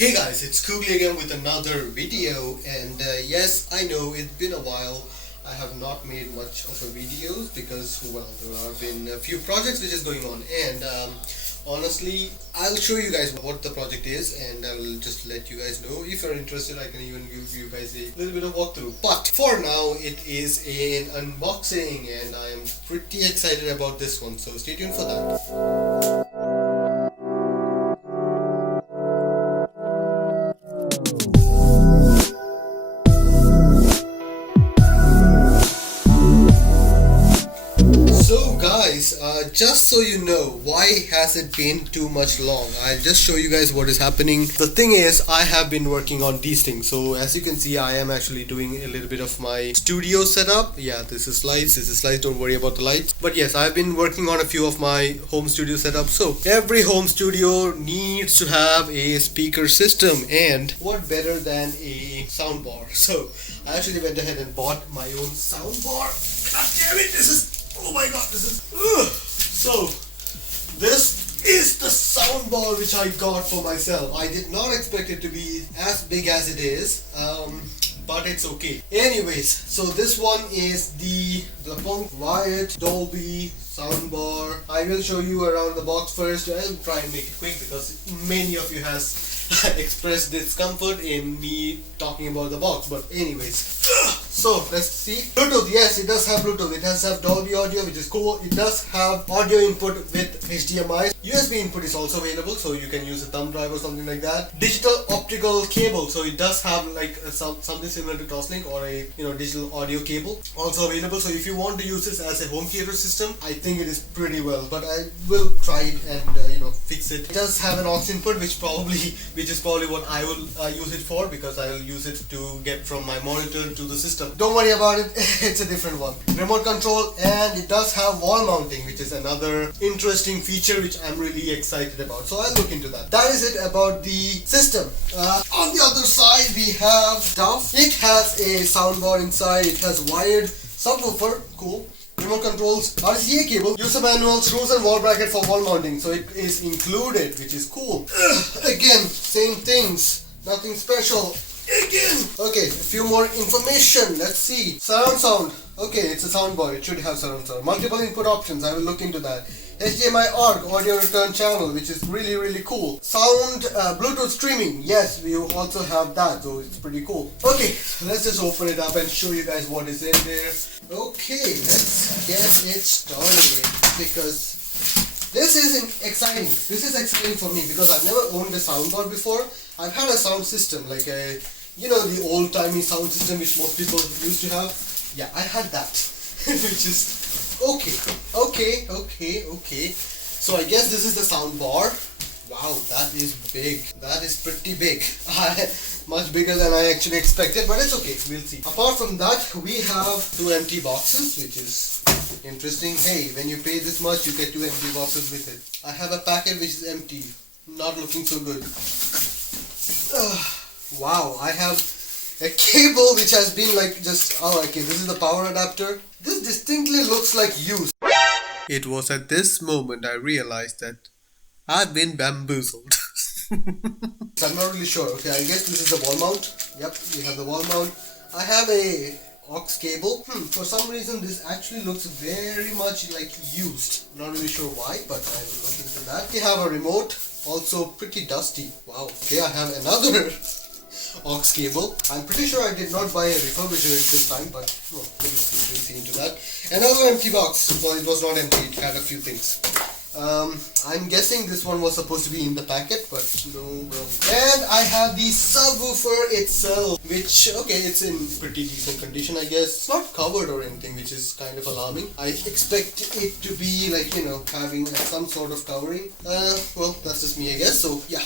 Hey guys, it's Kugli again with another video, and yes, I know it's been a while. I have not made much of a videos because, well, there have been a few projects which is going on, and honestly, I'll show you guys what the project is, and I'll just let you guys know. If you're interested, I can even give you guys a little bit of walkthrough. But for now, it is an unboxing, and I am pretty excited about this one, so stay tuned for that. So guys, just so you know, why has it been too much long? I'll just show you guys what is happening. The thing is, I have been working on these things. So as you can see, I am actually doing a little bit of my studio setup. Yeah, this is lights, don't worry about the lights. But yes, I've been working on a few of my home studio setups. So every home studio needs to have a speaker system, and what better than a soundbar? So I actually went ahead and bought my own soundbar. God damn it, oh my god, this is so this is the soundbar which I got for myself. I did not expect it to be as big as it is, but it's okay. Anyways, so this one is the Blaupunkt wired Dolby soundbar. I will show you around the box first. I'll try and make it quick because many of you has expressed discomfort in me talking about the box. But anyways, so let's see. Bluetooth, yes, it does have Bluetooth. It does have Dolby audio, which is cool. It does have audio input with HDMI. USB input is also available, so you can use a thumb drive or something like that. Digital optical cable, so it does have like something similar to Toslink or a digital audio cable also available. So if you want to use this as a home theater system, I think it is pretty well. But I will try it and fix it. It does have an aux input, which is probably what I will use it for, because I will use it to get from my monitor to the system. Don't worry about it, it's a different one. Remote control, and it does have wall mounting, which is another interesting feature which I'm really excited about. So I'll look into that. That is it about the system. On the other side we have stuff. It has a soundbar inside. It has wired subwoofer, cool. Remote controls, RCA cable, user manual, screws and wall bracket for wall mounting. So it is included, which is cool. Again, same things, nothing special. Again, okay, a few more information. Let's see. Surround sound. Okay, it's a soundbar. It should have surround sound. Multiple input options. I will look into that. HDMI ARC audio return channel, which is really cool. Sound Bluetooth streaming. Yes, we also have that, so it's pretty cool. Okay, let's just open it up and show you guys what is in there. Okay, let's get it started, because this is exciting. This is exciting for me because I've never owned a soundbar before. I've had a sound system, like a the old-timey sound system which most people used to have. Yeah, I had that, which is okay. So I guess this is the sound bar. Wow, that is big. That is pretty big. Much bigger than I actually expected, but it's okay. We'll see. Apart from that, we have two empty boxes, which is interesting. Hey, when you pay this much, you get two empty boxes with it. I have a packet which is empty. Not looking so good. Wow, I have a cable which has been like okay, this is the power adapter. This distinctly looks like used. It was at this moment I realized that I've been bamboozled. So I'm not really sure. Okay, I guess this is the wall mount. Yep, we have the wall mount. I have a aux cable. For some reason this actually looks very much like used. Not really sure why, but I will look into that. We have a remote, also pretty dusty. Wow. Okay, I have another aux cable. I'm pretty sure I did not buy a refrigerant this time, but we'll see into that. Another empty box. Well, it was not empty, it had a few things. I'm guessing this one was supposed to be in the packet, but no. And I have the subwoofer itself, which, okay, it's in pretty decent condition, I guess. It's not covered or anything, which is kind of alarming. I expect it to be like, having some sort of covering. Well, that's just me, I guess. So, yeah.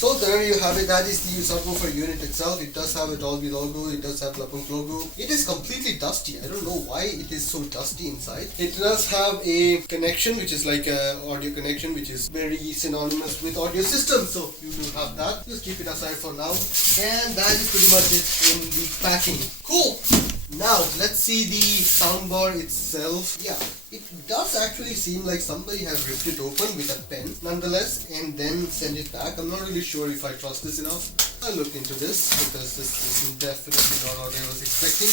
So there you have it. That is the subwoofer unit itself. It does have a Dolby logo. It does have Blaupunkt logo. It is completely dusty. I don't know why it is so dusty inside. It does have a connection, which is like a audio connection, which is very synonymous with audio systems. So you do have that. Just keep it aside for now. And that is pretty much it in the packing. Cool. Now let's see the soundbar itself. Yeah. It does actually seem like somebody has ripped it open with a pen nonetheless and then sent it back. I'm not really sure if I trust this enough. I'll look into this because this is definitely not what I was expecting.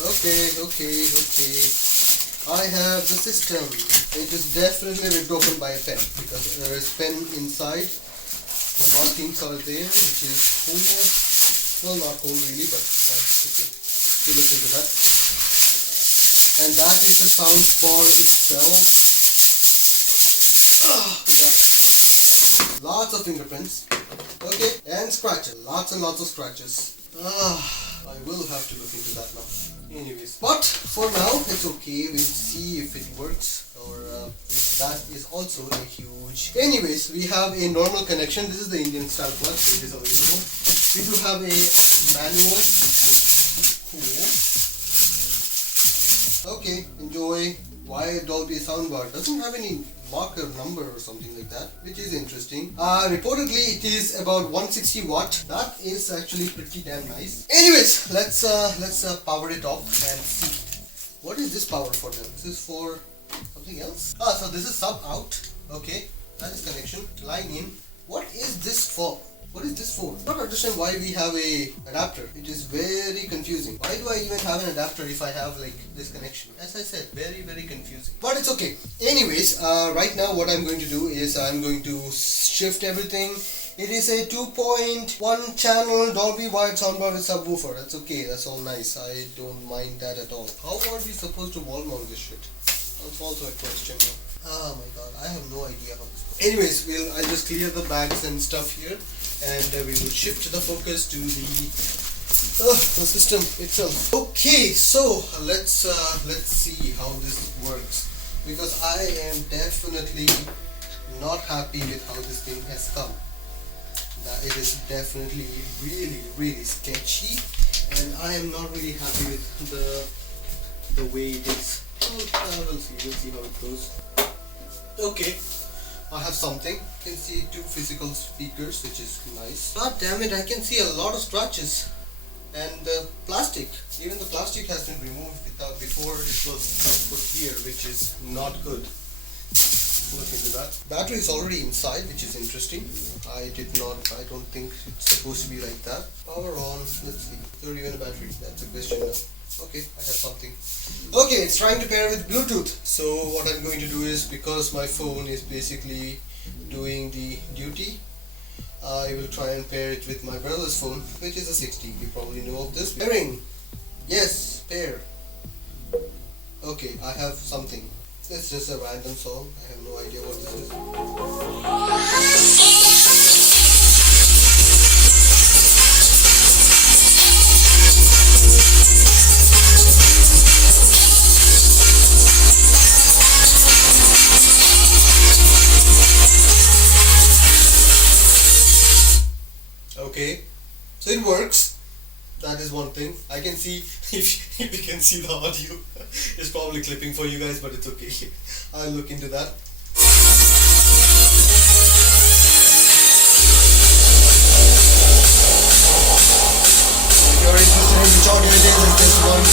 Okay. I have the system. It is definitely ripped open by a pen because there is pen inside. The markings are there, which is cool. Well, not cool really, but okay. We'll look into that. And that is the sound bar itself. Lots of fingerprints. Okay, and scratches. Lots and lots of scratches. I will have to look into that now. Anyways, but for now it's okay. We'll see if it works or if that is also a huge. Anyways, we have a normal connection. This is the Indian style plug, so it is available. We do have a manual, which is cool. Okay, enjoy. Why Dolby soundbar doesn't have any marker number or something like that, which is interesting. Reportedly it is about 160 watt. That is actually pretty damn nice. Anyways, let's power it up and see. What is this power for then? This is for something else? So this is sub out. Okay, that is connection. Line in. What is this for? What is this for? I don't understand why we have a adapter. It is very confusing. Why do I even have an adapter if I have like this connection? As I said, very confusing. But it's okay. Anyways, right now what I'm going to do is I'm going to shift everything. It is a 2.1 channel Dolby wired soundbar with subwoofer. That's okay. That's all nice. I don't mind that at all. How are we supposed to wall mount this shit? That's also a question. Oh my god, I have no idea how this works. Anyways, I'll just clear the bags and stuff here. And we will shift the focus to the system itself. Okay, so let's see how this works, because I am definitely not happy with how this thing has come. That it is definitely really sketchy, and I am not really happy with the way it is. We'll see how it goes. Okay. I have something. I can see 2 physical speakers, which is nice. God damn it, I can see a lot of scratches. And plastic. Even the plastic has been removed before it was put here, which is not good. Look into that. Battery is already inside, which is interesting. I don't think it's supposed to be like that. Power on. Let's see. Is there even a battery? That's a question now. Okay, I have something. Okay, it's trying to pair with Bluetooth. So what I'm going to do is, because my phone is basically doing the duty, I will try and pair it with my brother's phone, which is a 60. You probably know of this. Pairing. Yes, pair. Okay, I have something. It's just a random song. I have no idea what this is. Okay, so it works. That is one thing. I can see, if you can see the audio, it's probably clipping for you guys, but it's okay. I'll look into that. If you're interested in which audio it is this one.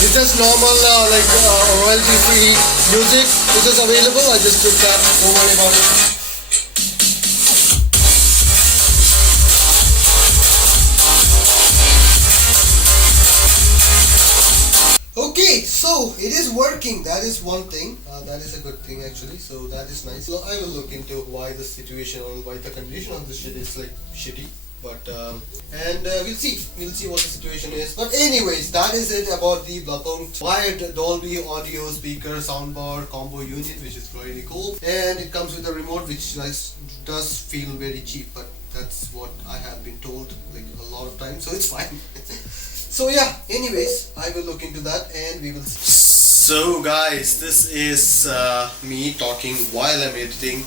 It's just normal royalty free music. It is available. I just took that. Don't worry about it. Okay, so it is working. That is one thing. That is a good thing actually. So that is nice. So I will look into why the situation or why the condition of this shit is like shitty. But and we'll see what the situation is. But anyways, that is it about the Blaupunkt wired Dolby audio speaker soundbar combo unit, which is really cool. And it comes with a remote, which does feel very cheap, but that's what I have been told like a lot of times, so it's fine. So yeah, anyways, I will look into that and we will see. So guys, this is me talking while I'm editing.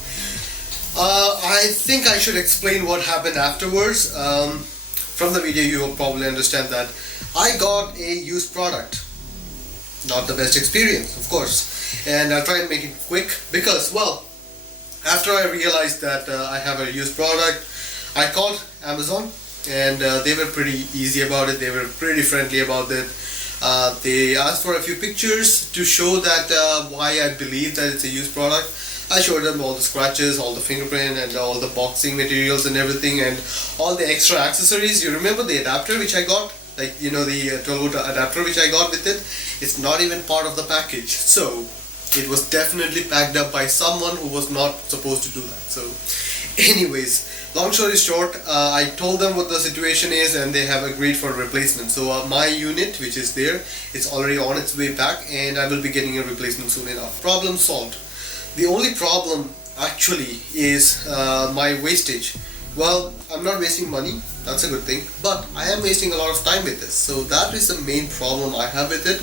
I think I should explain what happened afterwards. From the video you will probably understand that I got a used product. Not the best experience, of course. And I'll try and make it quick because, well, after I realized that I have a used product, I called Amazon and they were pretty easy about it. They were pretty friendly about it. They asked for a few pictures to show that why I believe that it's a used product. I showed them all the scratches, all the fingerprint, and all the boxing materials and everything, and all the extra accessories. You remember the adapter which I got? Like, you know, the 12 volt adapter which I got with it? It's not even part of the package. So it was definitely packed up by someone who was not supposed to do that. So anyways, long story short, I told them what the situation is and they have agreed for a replacement. So my unit, which is there, is already on its way back, and I will be getting a replacement soon enough. Problem solved. The only problem actually is my wastage. Well, I'm not wasting money, that's a good thing, but I am wasting a lot of time with this. So that is the main problem I have with it,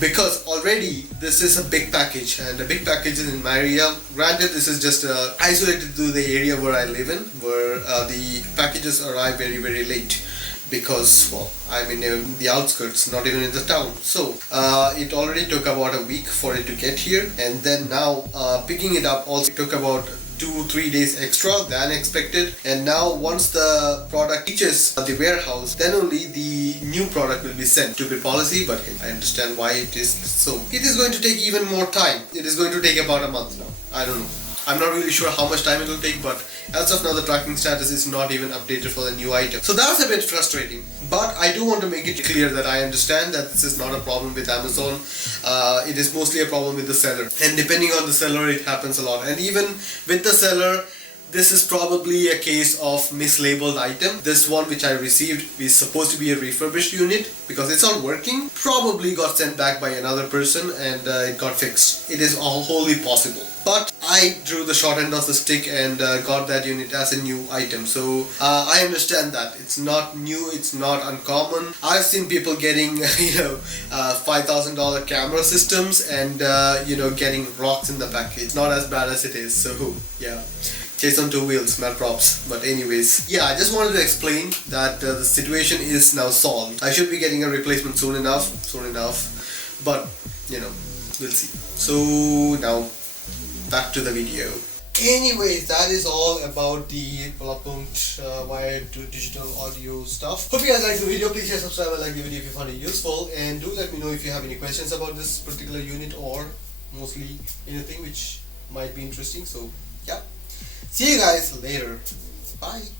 because already this is a big package, and a big package is in my area. Granted, this is just isolated to the area where I live in, where the packages arrive very, very late. Because, well, I'm in the outskirts, not even in the town. So it already took about a week for it to get here, and then now picking it up also took about 2-3 days extra than expected. And now once the product reaches the warehouse, then only the new product will be sent. Stupid policy, but I understand why it is so. It is going to take even more time. It is going to take about a month now. I don't know. I'm not really sure how much time it will take, but as of now the tracking status is not even updated for the new item. So that's a bit frustrating, but I do want to make it clear that I understand that this is not a problem with Amazon. It is mostly a problem with the seller, and depending on the seller it happens a lot. And even with the seller, this is probably a case of mislabeled item. This one which I received is supposed to be a refurbished unit, because it's not working. Probably got sent back by another person and it got fixed. It is all wholly possible. But I drew the short end of the stick and got that unit as a new item. So I understand that. It's not new, it's not uncommon. I've seen people getting, $5,000 camera systems and, getting rocks in the package. Not as bad as it is, so yeah. Chase on two wheels, mad props. But anyways, yeah, I just wanted to explain that the situation is now solved. I should be getting a replacement soon enough, but we'll see. So now back to the video. Anyways, that is all about the Blaupunkt wired to digital audio stuff. Hope you guys liked the video. Please share, subscribe, and like the video if you found it useful, and do let me know if you have any questions about this particular unit, or mostly anything which might be interesting. So yeah, see you guys later. Bye.